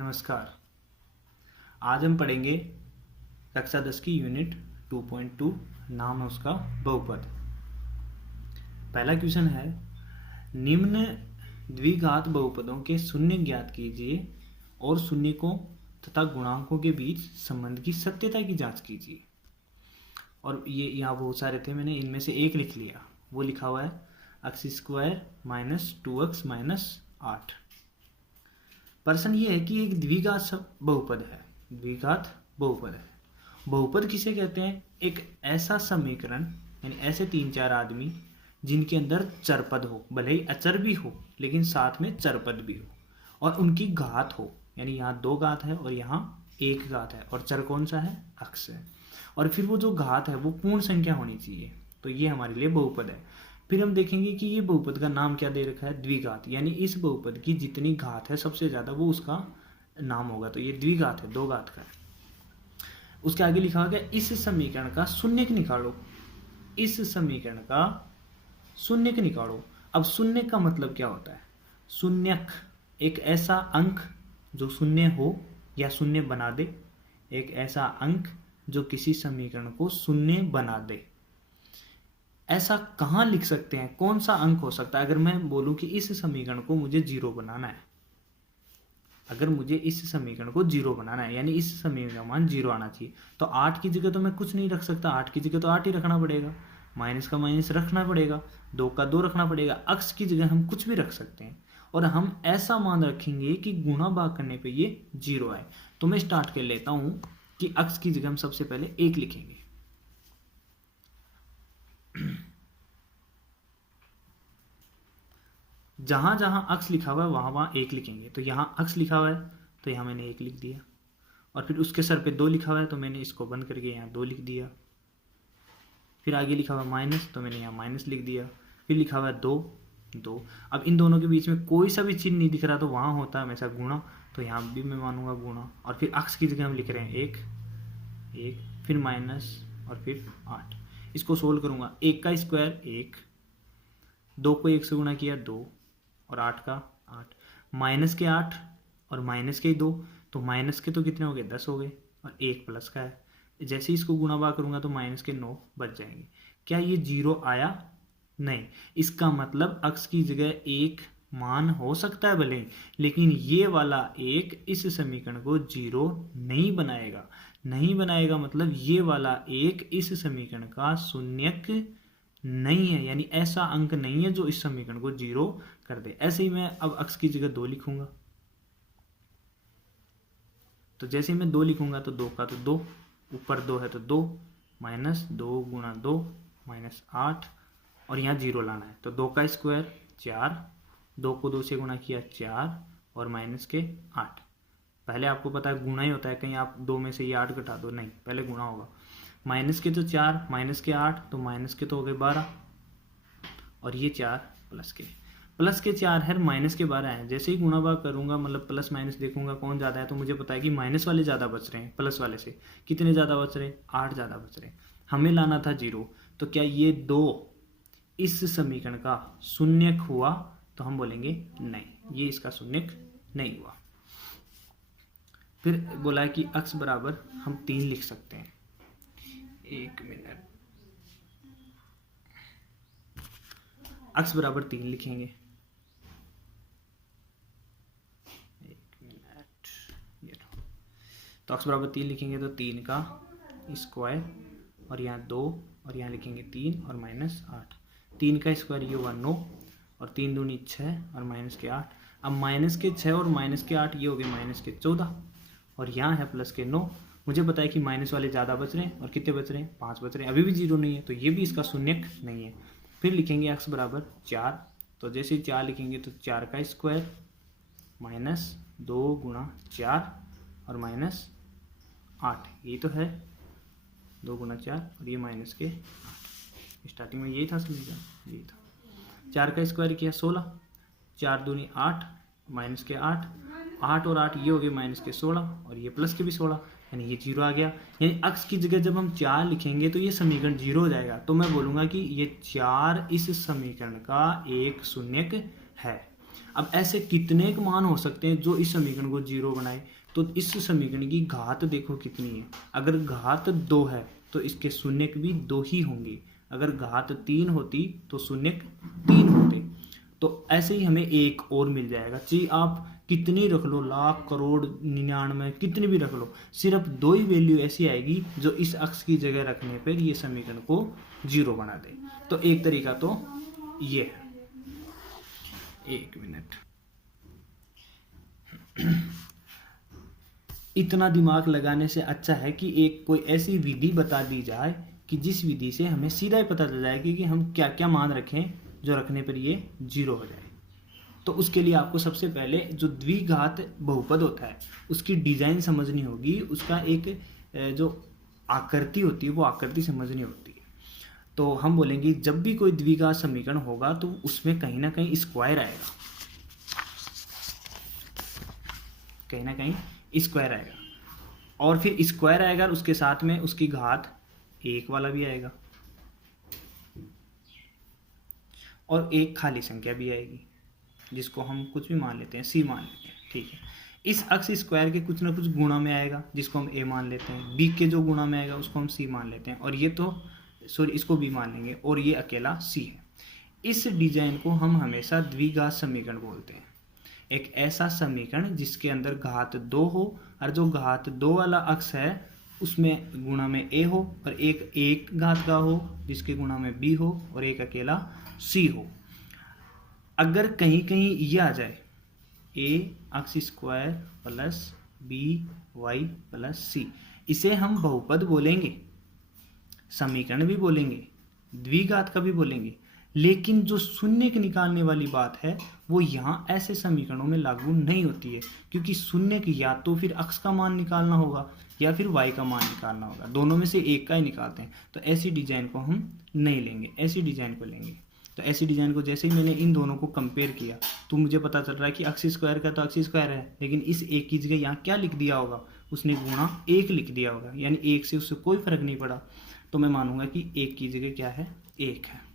नमस्कार। आज हम पढ़ेंगे कक्षा 10 की यूनिट 2.2। नाम है उसका बहुपद। पहला क्वेश्चन है, निम्न द्विघात बहुपदों के शून्य ज्ञात कीजिए और शून्यकों तथा गुणांकों के बीच संबंध की सत्यता की जांच कीजिए। और ये यहाँ बहुत सारे थे, मैंने इनमें से एक लिख लिया। वो लिखा हुआ है x² - 2x - 8। प्रश्न ये है कि एक द्विघात बहुपद है। द्विघात बहुपद है। बहुपद किसे कहते हैं? एक ऐसा समीकरण, यानी ऐसे 3-4 आदमी जिनके अंदर चरपद हो, भले ही अचर भी हो लेकिन साथ में चरपद भी हो, और उनकी घात हो, यानी यहाँ 2 घात है और यहाँ 1 घात है, और चर कौन सा है? अक्ष है। और फिर वो जो घात है वो पूर्ण संख्या होनी चाहिए, तो ये हमारे लिए बहुपद है। फिर हम देखेंगे कि ये बहुपद का नाम क्या दे रखा है? द्विघात। यानी इस बहुपद की जितनी घात है सबसे ज्यादा वो उसका नाम होगा, तो ये द्विघात है, 2 घात का है। उसके आगे लिखा गया इस समीकरण का शून्यक निकालो। इस समीकरण का शून्यक निकालो। अब शून्यक का मतलब क्या होता है? शून्यक एक ऐसा अंक जो शून्य हो या शून्य बना दे। एक ऐसा अंक जो किसी समीकरण को शून्य बना दे। ऐसा कहाँ लिख सकते हैं? कौन सा अंक हो सकता है? अगर मैं बोलूं कि इस समीकरण को मुझे 0 बनाना है, अगर मुझे इस समीकरण को 0 बनाना है, यानी इस समीकरण का मान 0 आना चाहिए, तो 8 की जगह तो मैं कुछ नहीं रख सकता। 8 की जगह तो 8 ही रखना पड़ेगा, माइनस का माइनस रखना पड़ेगा, 2 का 2 रखना पड़ेगा। अक्ष की जगह हम कुछ भी रख सकते हैं, और हम ऐसा मान रखेंगे कि गुणा भाग करने पे ये 0 आए। तो मैं स्टार्ट कर लेता हूं कि अक्ष की जगह हम सबसे पहले 1 लिखेंगे। जहां जहां अक्ष लिखा हुआ है वहां वहां 1 लिखेंगे। तो यहां अक्ष लिखा हुआ है तो यहां मैंने 1 लिख दिया, और फिर उसके सर पे 2 लिखा हुआ है तो मैंने इसको बंद करके यहाँ 2 लिख दिया। फिर आगे लिखा हुआ माइनस, तो मैंने यहाँ माइनस लिख दिया। फिर लिखा हुआ 2। अब इन दोनों के बीच में कोई सा भी चिन्ह नहीं दिख रहा, तो वहां होता है हमेशा गुणा, तो यहाँ भी मैं मानूंगा गुणा। और फिर अक्ष की जगह हम लिख रहे हैं 1, फिर माइनस, और फिर 8। इसको सोल्व करूंगा। 1 का स्क्वायर 1, 2 को 1 से गुणा किया 2, और 8 का 8, माइनस के 8 और माइनस के 2, तो माइनस के तो कितने हो गए? 10 हो गए, और 1 प्लस का है। जैसे ही इसको गुणा भाग करूंगा तो माइनस के 9 बच जाएंगे। क्या ये 0 आया? नहीं। इसका मतलब अक्ष की जगह 1 मान हो सकता है भले, लेकिन ये वाला 1 इस समीकरण को 0 नहीं बनाएगा। नहीं बनाएगा मतलब ये वाला 1 इस समीकरण का शून्यक नहीं है, यानी ऐसा अंक नहीं है जो इस समीकरण को 0 कर दे। ऐसे ही मैं अब अक्ष की जगह 2 लिखूंगा। तो जैसे ही मैं 2 लिखूंगा तो 2 का तो 2, ऊपर 2 है तो 2, माइनस 2 गुणा 2 माइनस 8, और यहाँ 0 लाना है। तो 2 का स्क्वायर 4, 2 को 2 से गुणा किया 4, और माइनस के 8। पहले आपको पता है गुणा ही होता है, कहीं आप 2 में से ये 8 घटा दो, नहीं, पहले गुणा होगा। माइनस के तो 4, माइनस के 8, तो माइनस के तो हो गए 12, और ये 4 प्लस के 4 है, माइनस के 12 है। जैसे ही गुणा भाग करूंगा, मतलब प्लस माइनस देखूंगा कौन ज़्यादा है, तो मुझे पता है कि माइनस वाले ज़्यादा बच रहे हैं प्लस वाले से। कितने ज़्यादा बच रहे हैं? 8 ज़्यादा बच रहे हैं। हमें लाना था 0, तो क्या ये 2 इस समीकरण का शून्यक हुआ? तो हम बोलेंगे नहीं, ये इसका शून्यक नहीं हुआ। फिर बोला है कि अक्ष बराबर हम 3 लिख सकते हैं। 1 मिनट, अक्ष बराबर 3 लिखेंगे। 1 मिनट, ये तो अक्ष बराबर 3 लिखेंगे तो 3 का स्क्वायर, और यहाँ 2, और यहाँ लिखेंगे 3 और माइनस 8। 3 का स्क्वायर ये हुआ 9, और 3 दूनी 6, और माइनस के 8। अब माइनस के 6 और माइनस के 8 ये हो गए माइनस के 14, और यहाँ है प्लस के 9। मुझे पता है कि माइनस वाले ज़्यादा बच रहे हैं, और कितने बच रहे हैं? 5 बच रहे हैं। अभी भी 0 नहीं है, तो ये भी इसका शून्यक नहीं है। फिर लिखेंगे अक्ष बराबर 4, तो जैसे ही 4 लिखेंगे तो 4 का स्क्वायर माइनस 2 गुणा 4, और माइनस 8, ये तो है 2 गुणा 4, और ये माइनस के 8। स्टार्टिंग में यही था समीकरण, यही था। 4 का स्क्वायर किया 16, 4 दूनी 8, माइनस के 8, 8 और 8 ये हो गए माइनस के 16, और ये प्लस के भी 16, यानी ये 0 आ गया। यानी अक्ष की जगह जब हम 4 लिखेंगे तो ये समीकरण 0 हो जाएगा। तो मैं बोलूँगा कि ये 4 इस समीकरण का एक शून्यक है। अब ऐसे कितने मान हो सकते हैं जो इस समीकरण को 0 बनाए। तो इस समीकरण की घात देखो कितनी है। अगर घात 2 है तो इसके शून्य भी 2 ही होंगे। अगर घात 3 होती तो शून्य 3 होते। तो ऐसे ही हमें एक और मिल जाएगा। चाहे आप कितनी रख लो, लाख करोड़ 99 कितनी भी रख लो, सिर्फ 2 ही वैल्यू ऐसी आएगी जो इस अक्ष की जगह रखने पर ये समीकरण को 0 बना दे। तो एक तरीका तो ये है। एक मिनट, इतना दिमाग लगाने से अच्छा है कि एक कोई ऐसी विधि बता दी जाए कि जिस विधि से हमें सीधा ही पता चल जाए कि हम क्या क्या मान रखें जो रखने पर ये 0 हो जाए। तो उसके लिए आपको सबसे पहले जो द्विघात बहुपद होता है उसकी डिजाइन समझनी होगी। उसका एक जो आकृति होती है वो आकृति समझनी होती है। तो हम बोलेंगे जब भी कोई द्विघात समीकरण होगा तो उसमें कहीं ना कहीं स्क्वायर आएगा, कहीं ना कहीं स्क्वायर आएगा, और फिर स्क्वायर आएगा और उसके साथ में उसकी घात 1 वाला भी आएगा और एक खाली संख्या भी आएगी जिसको हम कुछ भी मान लेते हैं, c मान लेते हैं। ठीक है, इस अक्ष स्क्वायर के कुछ ना कुछ गुणा में आएगा जिसको हम a मान लेते हैं, b के जो गुणा में आएगा उसको हम c मान लेते हैं, और ये तो सॉरी इसको b मान लेंगे, और ये अकेला c है। इस डिजाइन को हम हमेशा द्विघात समीकरण बोलते हैं। एक ऐसा समीकरण जिसके अंदर घात 2 हो और जो घात 2 वाला अक्ष है उसमें गुणा में a हो और एक घात का हो जिसके गुणा में b हो और एक अकेला c हो। अगर कहीं कहीं ये आ जाए a अक्ष square plus b y plus c, इसे हम बहुपद बोलेंगे, समीकरण भी बोलेंगे, द्विघात का भी बोलेंगे। लेकिन जो शून्य के निकालने वाली बात है वो यहाँ ऐसे समीकरणों में लागू नहीं होती है, क्योंकि शून्य की या तो फिर अक्ष का मान निकालना होगा या फिर y का मान निकालना होगा, दोनों में से एक का ही निकालते हैं। तो ऐसी डिजाइन को हम नहीं लेंगे, ऐसी डिजाइन को लेंगे। तो ऐसी डिजाइन को जैसे ही मैंने इन दोनों को कंपेयर किया तो मुझे पता चल रहा है कि अक्ष स्क्वायर का तो अक्ष स्क्वायर है, लेकिन इस एक की जगह यहाँ क्या लिख दिया होगा, उसने गुणा 1 लिख दिया होगा, यानी 1 से उससे कोई फर्क नहीं पड़ा। तो मैं मानूंगा कि 1 की जगह क्या है, 1 है।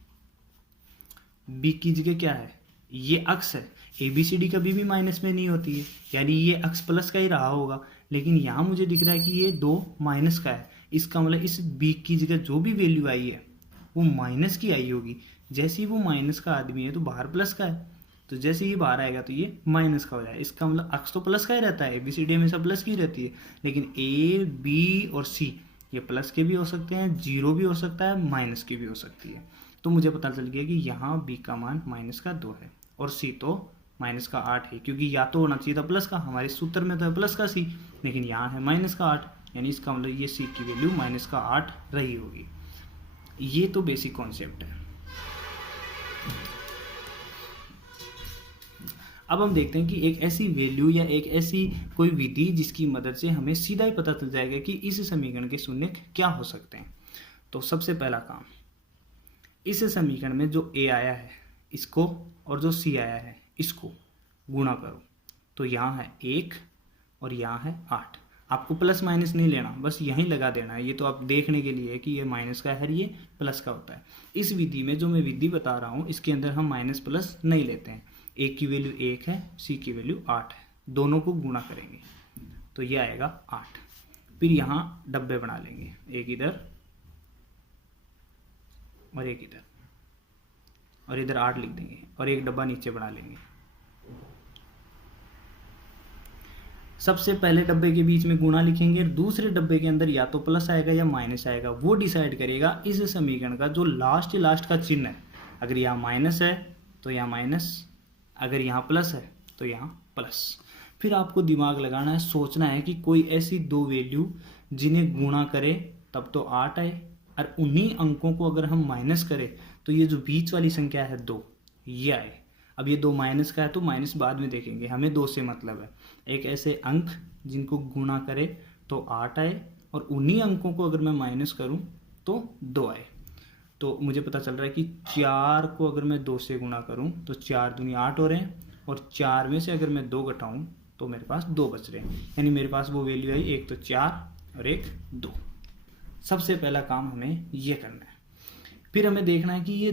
b की जगह क्या है, ये अक्ष है, ABCD कभी भी माइनस में नहीं होती है, यानी ये अक्ष प्लस का ही रहा होगा। लेकिन यहाँ मुझे दिख रहा है कि ये 2 माइनस का है, इसका मतलब इस b की जगह जो भी वैल्यू आई है वो माइनस की आई होगी। जैसे ही वो माइनस का आदमी है तो बाहर प्लस का है, तो जैसे ही बाहर आएगा तो ये माइनस का हो जाएगा। इसका मतलब अक्ष तो प्लस का ही रहता है, ABCD हमेशा प्लस की रहती है, लेकिन A, B और C ये प्लस के भी हो सकते हैं, 0 भी हो सकता है, माइनस की भी हो सकती है। तो मुझे पता चल गया कि यहाँ b का मान माइनस का 2 है और c तो माइनस का 8 है, क्योंकि या तो होना चाहिए था प्लस का, हमारे सूत्र में तो है प्लस का c, लेकिन यहाँ है माइनस का 8, यानी इसका मतलब ये c की वैल्यू माइनस का 8 रही होगी। ये तो बेसिक कॉन्सेप्ट है। अब हम देखते हैं कि एक ऐसी वैल्यू या एक ऐसी कोई विधि जिसकी मदद से हमें सीधा ही पता चल जाएगा कि इस समीकरण के शून्य क्या हो सकते हैं। तो सबसे पहला काम, इस समीकरण में जो a आया है इसको और जो c आया है इसको गुणा करो, तो यहाँ है 1 और यहाँ है 8। आपको प्लस माइनस नहीं लेना, बस यहीं लगा देना है। ये तो आप देखने के लिए है कि ये माइनस का है, ये प्लस का होता है। इस विधि में जो मैं विधि बता रहा हूँ इसके अंदर हम माइनस प्लस नहीं लेते हैं। a की वैल्यू 1 है, c की वैल्यू 8 है, दोनों को गुणा करेंगे तो ये आएगा 8। फिर यहाँ डब्बे बना लेंगे, एक इधर और एक इधर, और इधर 8 लिख देंगे और एक डब्बा नीचे बना लेंगे। सबसे पहले डब्बे के बीच में गुणा लिखेंगे, दूसरे डब्बे के अंदर या तो प्लस आएगा या माइनस आएगा, वो डिसाइड करेगा इस समीकरण का जो लास्ट का चिन्ह है। अगर यहाँ माइनस है तो यहाँ माइनस, अगर यहाँ प्लस है तो यहाँ प्लस। फिर आपको दिमाग लगाना है, सोचना है कि कोई ऐसी दो वैल्यू जिन्हें गुणा करे तब तो 8 आए, और उन्हीं अंकों को अगर हम माइनस करें तो ये जो बीच वाली संख्या है 2 ये आए। अब ये 2 माइनस का है तो माइनस बाद में देखेंगे, हमें 2 से मतलब है। एक ऐसे अंक जिनको गुणा करे तो 8 आए, और उन्हीं अंकों को अगर मैं माइनस करूं तो 2 आए। तो मुझे पता चल रहा है कि 4 को अगर मैं 2 से गुणा करूं तो 4 दूनी 8 हो रहे हैं, और 4 में से अगर मैं 2 घटाऊं तो मेरे पास 2 बच रहे हैं, यानी मेरे पास वो वैल्यू आई, एक तो 4 और एक 2। सबसे पहला काम हमें ये करना है। फिर हमें देखना है कि ये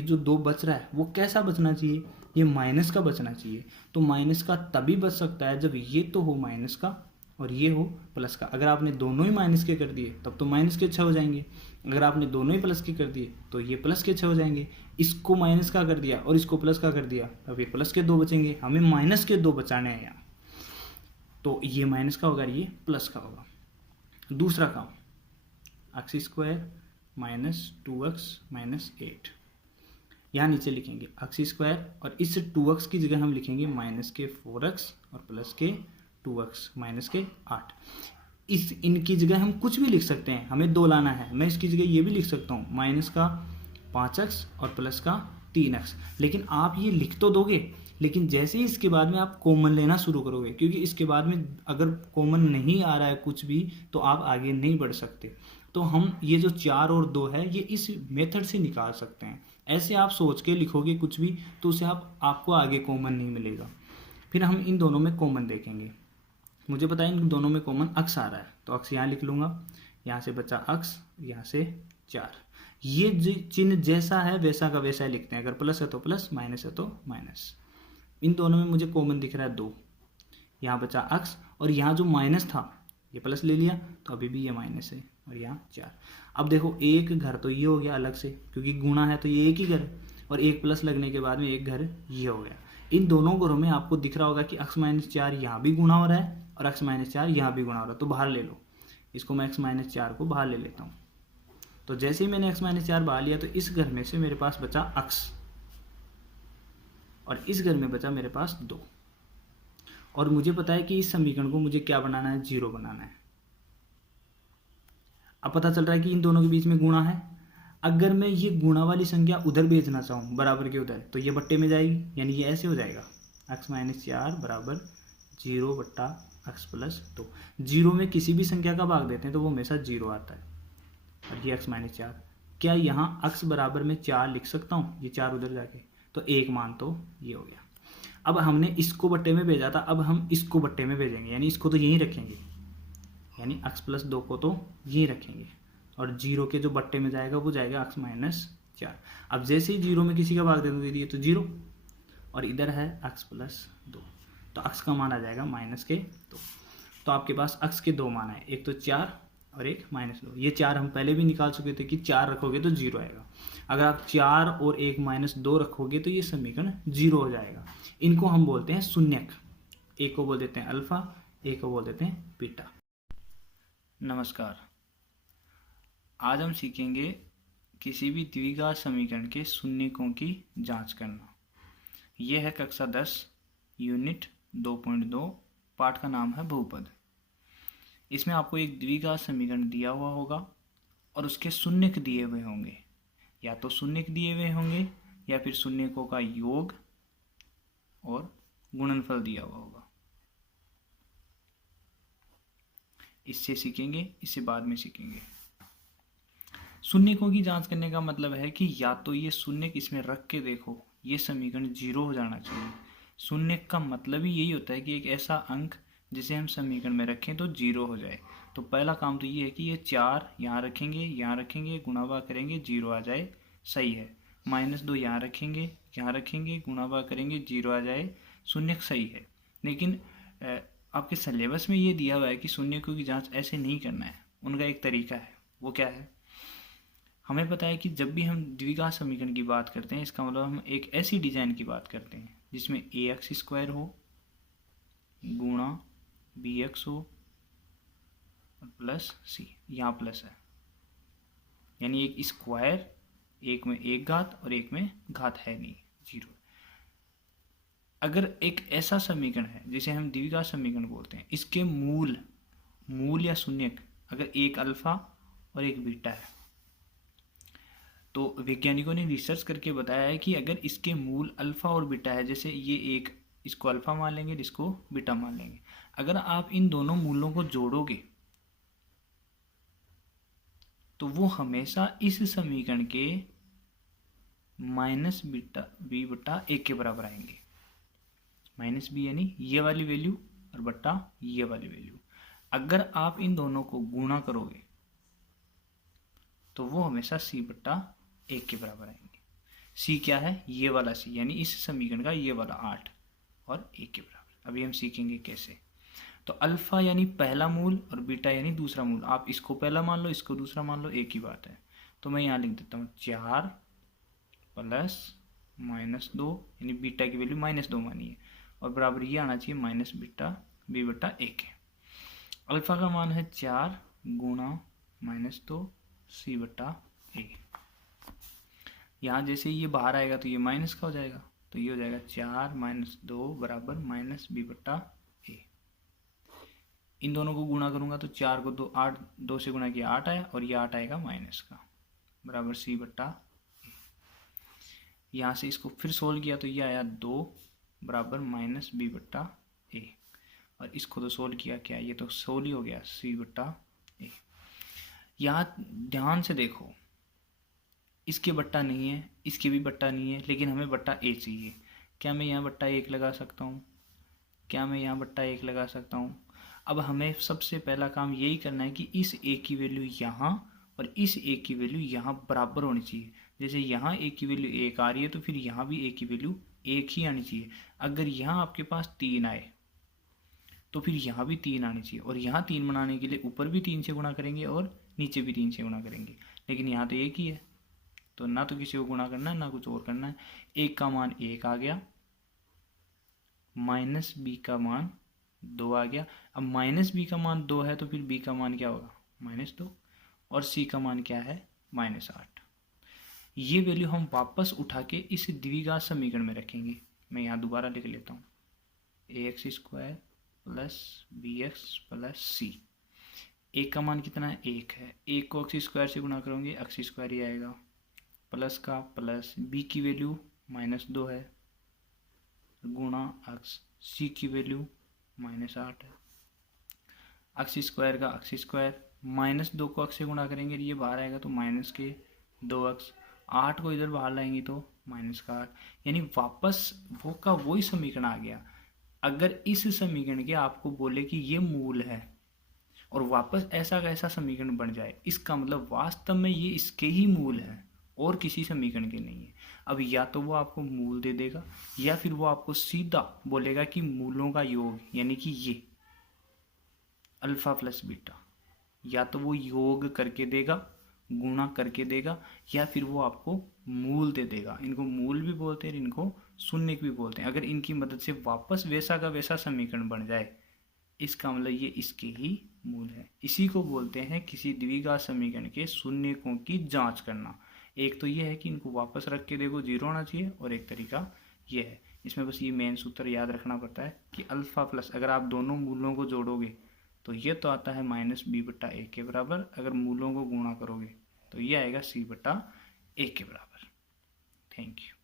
जो 2 बच रहा है वो कैसा बचना चाहिए। ये माइनस का बचना चाहिए। तो माइनस का तभी बच सकता है जब ये तो हो माइनस का और ये हो प्लस का। अगर आपने दोनों ही माइनस के कर दिए तब तो माइनस के 6 हो जाएंगे, अगर आपने दोनों ही प्लस के कर दिए तो ये प्लस के 6 हो जाएंगे। इसको माइनस का कर दिया और इसको प्लस का कर दिया, अब ये प्लस के 2 बचेंगे, हमें माइनस के 2 बचाने हैं यहाँ। तो ये माइनस का होगा, ये प्लस का होगा। दूसरा काम, x square minus 2x minus 8, यहाँ नीचे लिखेंगे एक्स स्क्वायर और इस 2x की जगह हम लिखेंगे माइनस के 4x और प्लस के 2x माइनस के 8। इनकी जगह हम कुछ भी लिख सकते हैं, हमें 2 लाना है। मैं इसकी जगह ये भी लिख सकता हूँ माइनस का 5x और प्लस का 3x। लेकिन आप ये लिख तो दोगे, लेकिन जैसे ही इसके बाद में आप कॉमन लेना शुरू करोगे, क्योंकि इसके बाद में अगर कॉमन नहीं आ रहा है कुछ भी तो आप आगे नहीं बढ़ सकते। तो हम ये जो 4 और 2 है ये इस मेथड से निकाल सकते हैं। ऐसे आप सोच के लिखोगे कुछ भी तो उसे आपको आगे कॉमन नहीं मिलेगा। फिर हम इन दोनों में कॉमन देखेंगे। मुझे पता है इन दोनों में कॉमन अक्स आ रहा है, तो अक्स यहाँ लिख लूँगा, यहाँ से बचा अक्स, यहाँ से 4। ये चिन्ह जैसा है वैसा का वैसा लिखते हैं, अगर प्लस है तो प्लस, माइनस है तो माइनस। इन दोनों में मुझे कॉमन दिख रहा है 2, यहाँ बचा अक्स और यहाँ जो माइनस था ये प्लस ले लिया तो अभी भी ये माइनस है और यहाँ 4। अब देखो एक घर तो ये हो गया अलग से, क्योंकि गुणा है तो ये एक ही घर है, और एक प्लस लगने के बाद में एक घर ये हो गया। इन दोनों घरों में आपको दिख रहा होगा कि x माइनस 4 यहाँ भी गुणा हो रहा है और x माइनस 4 यहाँ भी गुणा हो रहा है, तो बाहर ले लो। इसको मैं x माइनस 4 को बाहर ले लेता हूँ। तो जैसे ही मैंने x माइनस 4 बाहर लिया तो इस घर में से मेरे पास बचा x और इस घर में बचा मेरे पास 2। और मुझे पता है कि इस समीकरण को मुझे क्या बनाना है, 0 बनाना है। अब पता चल रहा है कि इन दोनों के बीच में गुणा है। अगर मैं ये गुणा वाली संख्या उधर भेजना चाहूँ बराबर के उधर, तो ये बट्टे में जाएगी, यानी ये ऐसे हो जाएगा x माइनस 4 बराबर 0 बट्टा x प्लस 2। 0 में किसी भी संख्या का भाग देते हैं तो वो हमेशा 0 आता है। और ये x माइनस 4, क्या यहाँ x बराबर में 4 लिख सकता हूँ, ये 4 उधर जाके, तो 1 मान तो ये हो गया। अब हमने इसको बट्टे में भेजा था, अब हम इसको बट्टे में भेजेंगे, यानी इसको तो यहीं रखेंगे, यानी x प्लस 2 को तो यहीं रखेंगे और 0 के जो बट्टे में जाएगा वो जाएगा x माइनस 4। अब जैसे ही 0 में किसी का भाग दे दिए तो 0 और इधर है x प्लस 2, तो x का मान आ जाएगा माइनस के 2। तो आपके पास x के 2 मान है, एक तो 4 और एक माइनस 2। ये 4 हम पहले भी निकाल चुके थे कि 4 रखोगे तो 0 आएगा। अगर आप 4 और एक माइनस 2 रखोगे तो ये समीकरण 0 हो जाएगा। इनको हम बोलते हैं शून्यक। एक को बोल देते हैं अल्फा, एक को बोल देते हैं बीटा। नमस्कार, आज हम सीखेंगे किसी भी द्विघात समीकरण के शून्यकों की जांच करना। यह है कक्षा 10 यूनिट 2.2, पाठ का नाम है बहुपद। इसमें आपको एक द्विघात समीकरण दिया हुआ होगा और उसके शून्यक दिए हुए होंगे, या तो शून्यक दिए हुए होंगे या फिर शून्यकों का योग और गुणनफल दिया हुआ होगा। इससे सीखेंगे, इससे बाद में सीखेंगे। शून्यकों की जांच करने का मतलब है कि या तो ये शून्यक इसमें रख के देखो, ये समीकरण 0 हो जाना चाहिए। शून्यक का मतलब ही यही होता है कि एक ऐसा अंक जिसे हम समीकरण में रखें तो 0 हो जाए। तो पहला काम तो ये है कि ये 4 यहाँ रखेंगे, गुणा भाग करेंगे 0 आ जाए, सही है। -2 यहाँ रखेंगे, गुणा भाग करेंगे 0 आ जाए, शून्यक सही है। लेकिन आपके सिलेबस में ये दिया हुआ है कि शून्यकों की जांच ऐसे नहीं करना है। उनका एक तरीका है, वो क्या है? हमें पता है कि जब भी हम द्विघात समीकरण की बात करते हैं, इसका मतलब हम एक ऐसी डिजाइन की बात करते हैं जिसमें ax स्क्वायर हो गुणा bx हो और प्लस c, यहाँ प्लस है, यानी एक स्क्वायर, एक में एक घात और एक में घात है नहीं, 0। अगर एक ऐसा समीकरण है जिसे हम द्विघात समीकरण बोलते हैं, इसके मूल या शून्यक अगर एक अल्फा और एक बीटा है, तो वैज्ञानिकों ने रिसर्च करके बताया है कि अगर इसके मूल अल्फा और बीटा है, जैसे ये एक, इसको अल्फा मान लेंगे, इसको बीटा मान लेंगे, अगर आप इन दोनों मूलों को जोड़ोगे तो वो हमेशा इस समीकरण के माइनस बी बटा 1 के बराबर आएंगे। माइनस बी यानी ये वाली वैल्यू और बट्टा ये वाली वैल्यू। अगर आप इन दोनों को गुणा करोगे तो वो हमेशा c बट्टा 1 के बराबर आएंगे। सी क्या है, ये वाला सी, यानी इस समीकरण का ये वाला 8 और 1 के बराबर। अभी हम सीखेंगे कैसे। तो अल्फा यानी पहला मूल और बीटा यानी दूसरा मूल। आप इसको पहला मान लो, इसको दूसरा मान लो, एक ही बात है। तो मैं यहाँ लिख देता हूँ 4 प्लस -2, यानी बीटा की वैल्यू -2 मानी है, और बराबर ये आना चाहिए माइनस बीटा बी बटा 1 है। अल्फा का मान है 4 गुणा -2 सी बटा ए। यहाँ जैसे ये बाहर आएगा तो ये माइनस का हो जाएगा, तो ये हो जाएगा 4 - 2 बराबर माइनस बी बटा ए। इन दोनों को गुणा करूंगा तो 4 को 2 से गुणा किया 8 आया, और ये 8 आएगा माइनस का, बराबर सी बटा ए। यहाँ से इसको फिर सोल्व किया तो ये आया 2 बराबर माइनस बी बटा ए, और इसको तो सोल्व किया, क्या ये तो सोल्व ही हो गया, सी बटा ए। यहाँ ध्यान से देखो, इसके बट्टा नहीं है, इसके भी बट्टा नहीं है, लेकिन हमें बट्टा ए चाहिए। क्या मैं यहाँ बट्टा 1 लगा सकता हूँ? क्या मैं यहाँ बट्टा 1 लगा सकता हूँ? अब हमें सबसे पहला काम यही करना है कि इस ए की वैल्यू यहाँ और इस ए की वैल्यू यहाँ बराबर होनी चाहिए। जैसे यहाँ ए की वैल्यू 1 आ रही है तो फिर यहाँ भी ए की वैल्यू 1 ही आनी चाहिए। अगर यहाँ आपके पास 3 आए तो फिर यहाँ भी 3 आनी चाहिए, और यहाँ 3 बनाने के लिए ऊपर भी 3 से गुणा करेंगे और नीचे भी 3 से गुणा करेंगे, लेकिन यहाँ तो 1 ही है, तो ना तो किसी को गुणा करना है ना कुछ और करना है। 1 का मान 1 आ गया, माइनस बी का मान 2 आ गया। अब माइनस बी का मान 2 है तो फिर बी का मान क्या होगा, -2, और सी का मान क्या है, -8। ये वैल्यू हम वापस उठा के इस द्विघात समीकरण में रखेंगे। मैं यहाँ दोबारा लिख लेता हूँ, ax² प्लस bx प्लस सी। ए का मान कितना है, 1 है, 1 को x² से गुणा करोगे x² ही आएगा, प्लस का प्लस, बी की वैल्यू -2 है गुणा x, सी की वैल्यू -8 है, x² का x², -2 को x से गुणा करेंगे ये बाहर आएगा तो माइनस के 2x, 8 को इधर बाहर लाएंगे तो -8, यानी वापस वो का वही समीकरण आ गया। अगर इस समीकरण के आपको बोले कि ये मूल है और वापस ऐसा का ऐसा समीकरण बन जाए, इसका मतलब वास्तव में ये इसके ही मूल है और किसी समीकरण के नहीं है। अब या तो वो आपको मूल दे देगा या फिर वो आपको सीधा बोलेगा कि मूलों का योग, यानी कि ये अल्फा प्लस बीटा, या तो वो योग करके देगा, गुणा करके देगा, या फिर वो आपको मूल दे देगा। इनको मूल भी बोलते हैं, इनको शून्य भी बोलते हैं। अगर इनकी मदद से वापस वैसा का वैसा समीकरण बन जाए, इसका मतलब ये इसके ही मूल है। इसी को बोलते हैं किसी द्विघात समीकरण के शून्यकों की जांच करना। एक तो ये है कि इनको वापस रख के देखो 0 होना चाहिए, और एक तरीका ये है। इसमें बस ये मेन सूत्र याद रखना पड़ता है कि अल्फा प्लस, अगर आप दोनों मूलों को जोड़ोगे तो ये तो आता है -b बटा 1 के बराबर, अगर मूलों को गुणा करोगे तो ये आएगा c बटा 1 के बराबर। Thank you.